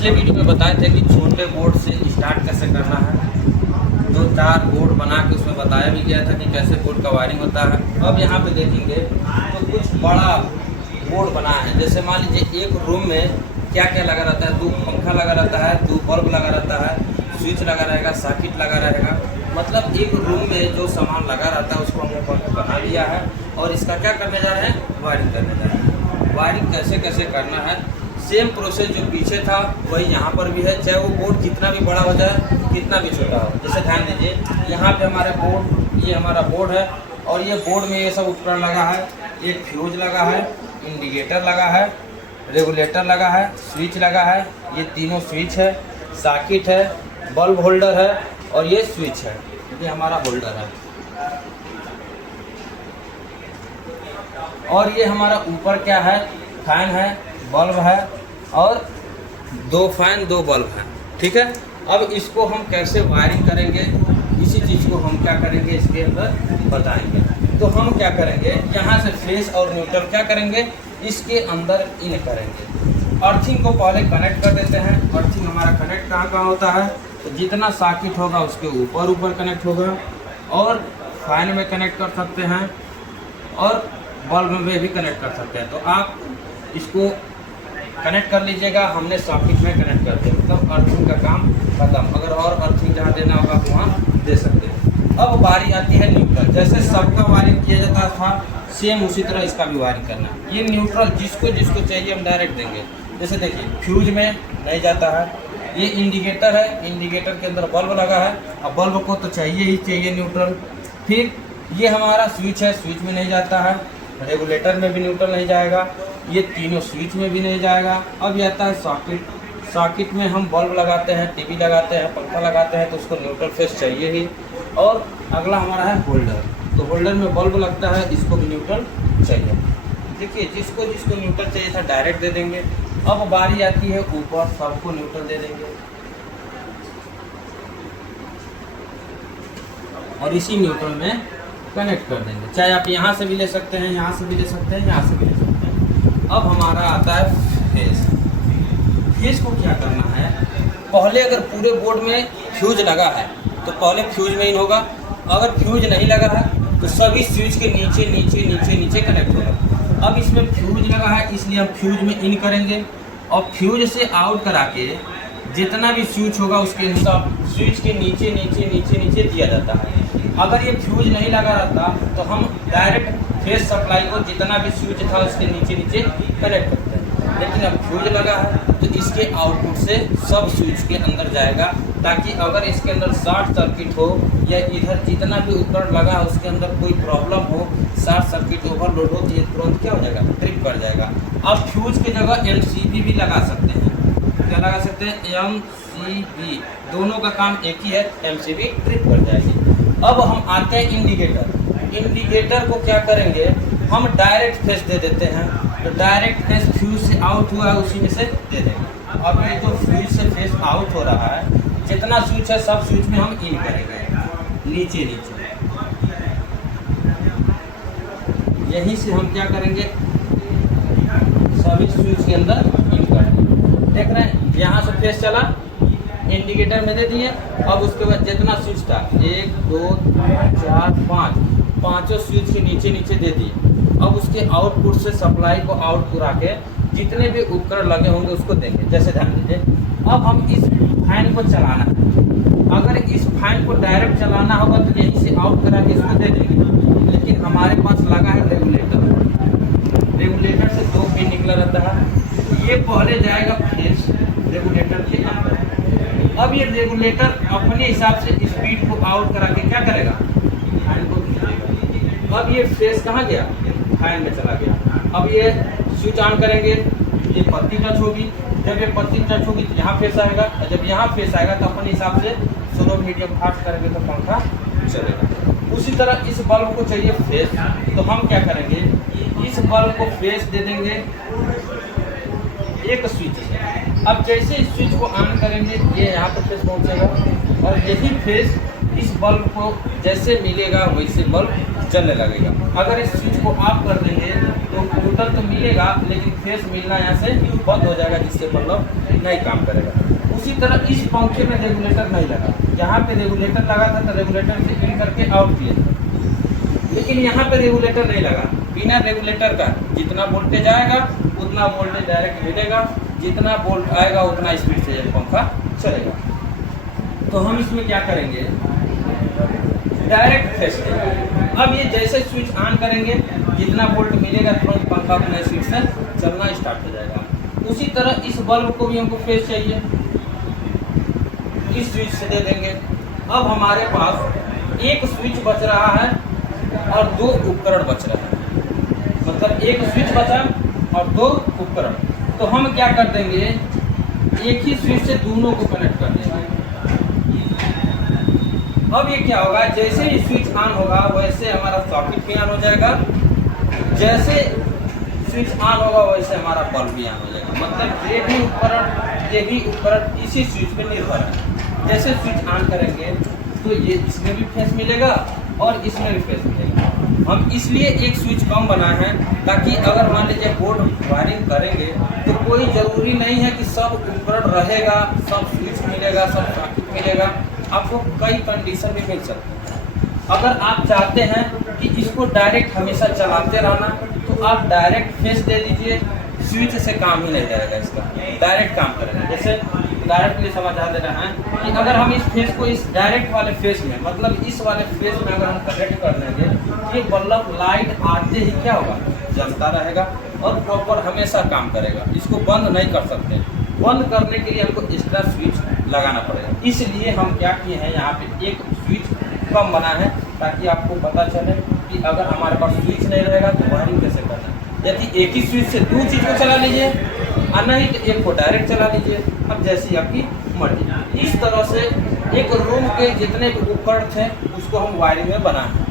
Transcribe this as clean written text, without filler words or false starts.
पिछले वीडियो में बताए थे कि छोटे बोर्ड से स्टार्ट कैसे करना है। 2-4 बोर्ड बना के उसमें बताया भी गया था कि कैसे बोर्ड का वायरिंग होता है। अब यहाँ पे देखेंगे तो कुछ बड़ा बोर्ड बना है। जैसे मान लीजिए एक रूम में क्या क्या लगा रहता है, 2 पंखा लगा रहता है, 2 बल्ब लगा रहता है, स्विच लगा रहेगा, सॉकेट लगा रहेगा। मतलब एक रूम में जो सामान लगा रहता है उसको हम ऊपर में बना लिया है और इसका क्या करने जा रहे हैं, वायरिंग करने जा रहे हैं। वायरिंग कैसे कैसे करना है, सेम प्रोसेस जो पीछे था वही यहाँ पर भी है, चाहे वो बोर्ड कितना भी बड़ा हो जाए कितना भी छोटा हो। जैसे ध्यान दीजिए यहाँ पे हमारे बोर्ड, ये हमारा बोर्ड है और ये बोर्ड में ये सब उपकरण लगा है। एक फ्यूज लगा है, इंडिकेटर लगा है, रेगुलेटर लगा है, स्विच लगा है, ये तीनों स्विच है, सॉकेट है, बल्ब होल्डर है और ये स्विच है, ये हमारा होल्डर है। और ये हमारा ऊपर क्या है, फैन है, बल्ब है और 2 फैन 2 बल्ब हैं। ठीक है, अब इसको हम कैसे वायरिंग करेंगे, इसी चीज़ को हम क्या करेंगे इसके अंदर बताएंगे। तो हम क्या करेंगे, यहाँ से फेस और न्यूट्रल क्या करेंगे, इसके अंदर इन करेंगे। अर्थिंग को पहले कनेक्ट कर देते हैं। अर्थिंग हमारा कनेक्ट कहाँ कहाँ होता है, तो जितना सॉकेट होगा उसके ऊपर कनेक्ट होगा और फैन में कनेक्ट कर सकते हैं और बल्ब में भी कनेक्ट कर सकते हैं। तो आप इसको कनेक्ट कर लीजिएगा। हमने सॉकेट में कनेक्ट कर दिया, मतलब अर्थिंग का काम खत्म। अगर और अर्थिंग जहाँ देना होगा आप वहाँ दे सकते हैं। अब बारी आती है न्यूट्रल। जैसे सबका वायरिंग किया जाता था सेम उसी तरह इसका भी वायरिंग करना है। ये न्यूट्रल जिसको जिसको चाहिए हम डायरेक्ट देंगे। जैसे देखिए फ्यूज में नहीं जाता है, ये इंडिकेटर है, इंडिकेटर के अंदर बल्ब लगा है, अब बल्ब को तो चाहिए ही चाहिए न्यूट्रल। फिर ये हमारा स्विच है, स्विच में नहीं जाता है, रेगुलेटर में भी न्यूट्रल नहीं जाएगा, ये तीनों स्विच में भी नहीं जाएगा। अब ये आता है सॉकेट। सॉकेट में हम बल्ब लगाते हैं, टीवी लगाते हैं, पंखा लगाते हैं तो उसको न्यूट्रल फेस चाहिए ही। और अगला हमारा है होल्डर। तो होल्डर में बल्ब लगता है, इसको भी न्यूट्रल चाहिए। देखिए जिसको जिसको न्यूट्रल चाहिए था डायरेक्ट दे देंगे। अब बारी आती है ऊपर, सबको न्यूट्रल दे देंगे और इसी न्यूट्रल में कनेक्ट कर देंगे। चाहे आप यहाँ से भी ले सकते हैं, यहाँ से भी ले सकते हैं, यहाँ से भी ले सकते हैं। अब हमारा आता है फेस। फेस को क्या करना है, पहले अगर पूरे बोर्ड में फ्यूज लगा है तो पहले फ्यूज में इन होगा। अगर फ्यूज नहीं लगा है तो सभी स्विच के नीचे नीचे नीचे नीचे कनेक्ट होगा। अब इसमें फ्यूज लगा है इसलिए हम फ्यूज में इन करेंगे और फ्यूज से आउट करा के जितना भी स्विच होगा उसके सब स्विच के नीचे नीचे नीचे नीचे दिया जाता है। अगर ये फ्यूज नहीं लगा रहता तो हम डायरेक्ट फेस सप्लाई को जितना भी स्विच था उसके नीचे नीचे कनेक्ट करते हैं। लेकिन अब फ्यूज लगा है तो इसके आउटपुट से सब स्विच के अंदर जाएगा, ताकि अगर इसके अंदर शॉर्ट सर्किट हो या इधर जितना भी उपकरण लगा है उसके अंदर कोई प्रॉब्लम हो, शॉर्ट सर्किट ओवरलोड हो तो ये तुरंत क्या हो जाएगा, ट्रिप कर जाएगा। अब फ्यूज की जगह MCB भी लगा सकते हैं। क्या लगा सकते हैं, MCB। दोनों का काम एक ही है, MCB ट्रिप कर जाएगी। अब हम आते हैं इंडिकेटर। इंडिकेटर को क्या करेंगे, हम डायरेक्ट फेस दे देते हैं। तो डायरेक्ट फेस फ्यूज से आउट हुआ है उसी में से दे देंगे। अब ये जो फ्यूज से फेस आउट हो रहा है, जितना स्विच है सब स्विच में हम इन करेंगे नीचे नीचे। यहीं से हम क्या करेंगे, सभी स्विच के अंदर इन कर देंगे। देख रहे हैं यहाँ से फेस चला, इंडिकेटर में दे दिए। अब उसके बाद जितना स्विच था 1 2 4 5 पाँचों स्विच के नीचे नीचे दे दिए। अब उसके आउटपुट से सप्लाई को आउट करा के जितने भी उपकरण लगे होंगे उसको देंगे। जैसे ध्यान दीजिए अब हम इस फैन को चलाना है। अगर इस फैन को डायरेक्ट चलाना होगा तो यहीं से आउट करा के इसको दे देंगे। लेकिन हमारे पास लगा है रेगुलेटर। रेगुलेटर से 2 पिन निकला रहता है, ये पहले जाएगा फेस रेगुलेटर के अंदर। अब ये रेगुलेटर अपने हिसाब से स्पीड को आउट करा के क्या करेगा, फैन को देगा। अब ये फेस कहाँ गया, फैन में चला गया। अब ये स्विच ऑन करेंगे, ये पत्ती टच होगी। जब ये पत्ती टच होगी तो यहाँ फेस आएगा और जब यहाँ फेस आएगा तो अपने हिसाब से स्लो मीडियम फास्ट करेंगे तो पंखा चलेगा। उसी तरह इस बल्ब को चाहिए फेस, तो हम क्या करेंगे, इस बल्ब को फेस दे देंगे एक स्विच से। अब जैसे इस स्विच को ऑन करेंगे ये यहाँ पर फेस पहुँचेगा और यही फेस इस बल्ब को जैसे मिलेगा वैसे बल्ब जलने लगेगा। अगर इस स्विच को ऑफ कर देंगे तो टोटल तो मिलेगा, लेकिन फेस मिलना यहाँ से बंद हो जाएगा, जिससे बल्ब नहीं काम करेगा। उसी तरह इस पंखे में रेगुलेटर नहीं लगा, यहाँ पे रेगुलेटर लगा था तो रेगुलेटर से इन करके आउट किया था, लेकिन यहाँ पे रेगुलेटर नहीं लगा। बिना रेगुलेटर का जितना वोल्टेज आएगा उतना वोल्टेज डायरेक्ट मिलेगा, जितना वोल्ट आएगा उतना स्पीड से पंखा चलेगा। तो हम इसमें क्या करेंगे, डायरेक्ट फेस देंगे। अब ये जैसे स्विच ऑन करेंगे जितना वोल्ट मिलेगा तुरंत पंखा अपने स्विच से चलना स्टार्ट हो जाएगा। उसी तरह इस बल्ब को भी हमको फेस चाहिए, इस स्विच से दे देंगे। अब हमारे पास एक स्विच बच रहा है और दो उपकरण बच रहे हैं, मतलब एक स्विच बचा और दो उपकरण। तो हम क्या कर देंगे, एक ही स्विच से दोनों को कनेक्ट कर देंगे। अब ये क्या होगा, जैसे ही स्विच ऑन होगा वैसे हमारा सॉकेट भी ऑन हो जाएगा, जैसे स्विच ऑन होगा वैसे हमारा बल्ब भी ऑन हो जाएगा। मतलब ये भी उपकरण इसी स्विच पे निर्भर है। जैसे स्विच ऑन करेंगे तो ये इसमें भी फेस मिलेगा और इसमें भी फेस मिलेगा। हम इसलिए एक स्विच कम बनाए हैं ताकि अगर मान लीजिए बोर्ड वायरिंग करेंगे तो कोई ज़रूरी नहीं है कि सब उपकरण रहेगा, सब स्विच मिलेगा, सब सॉकेट मिलेगा। आपको कई कंडीशन भी मिल सकते हैं। अगर आप चाहते हैं कि इसको डायरेक्ट हमेशा चलाते रहना तो आप डायरेक्ट फेस दे दीजिए, स्विच से काम ही नहीं करेगा, इसका डायरेक्ट काम करेगा। जैसे डायरेक्टली समझा दे रहा है कि अगर हम इस फेस को इस डायरेक्ट वाले फेस में, मतलब इस वाले फेस में अगर हम कनेक्ट कर देंगे, ये बल्ब लाइट आते ही क्या होगा, जलता रहेगा और प्रॉपर हमेशा काम करेगा। इसको बंद नहीं कर सकते। बंद करने के लिए हमको एक्स्ट्रा स्विच लगाना पड़ेगा। इसलिए हम क्या किए हैं, यहाँ पे एक स्विच कम बना है ताकि आपको पता चले कि अगर हमारे पास स्विच नहीं रहेगा तो वायरिंग कैसे करना है। यदि एक ही स्विच से दो चीज़ को चला लीजिए और नहीं तो एक को डायरेक्ट चला लीजिए, अब जैसी आपकी मर्जी। इस तरह से एक रूम के जितने भी उपकरण थे उसको हम वायरिंग में बनाए।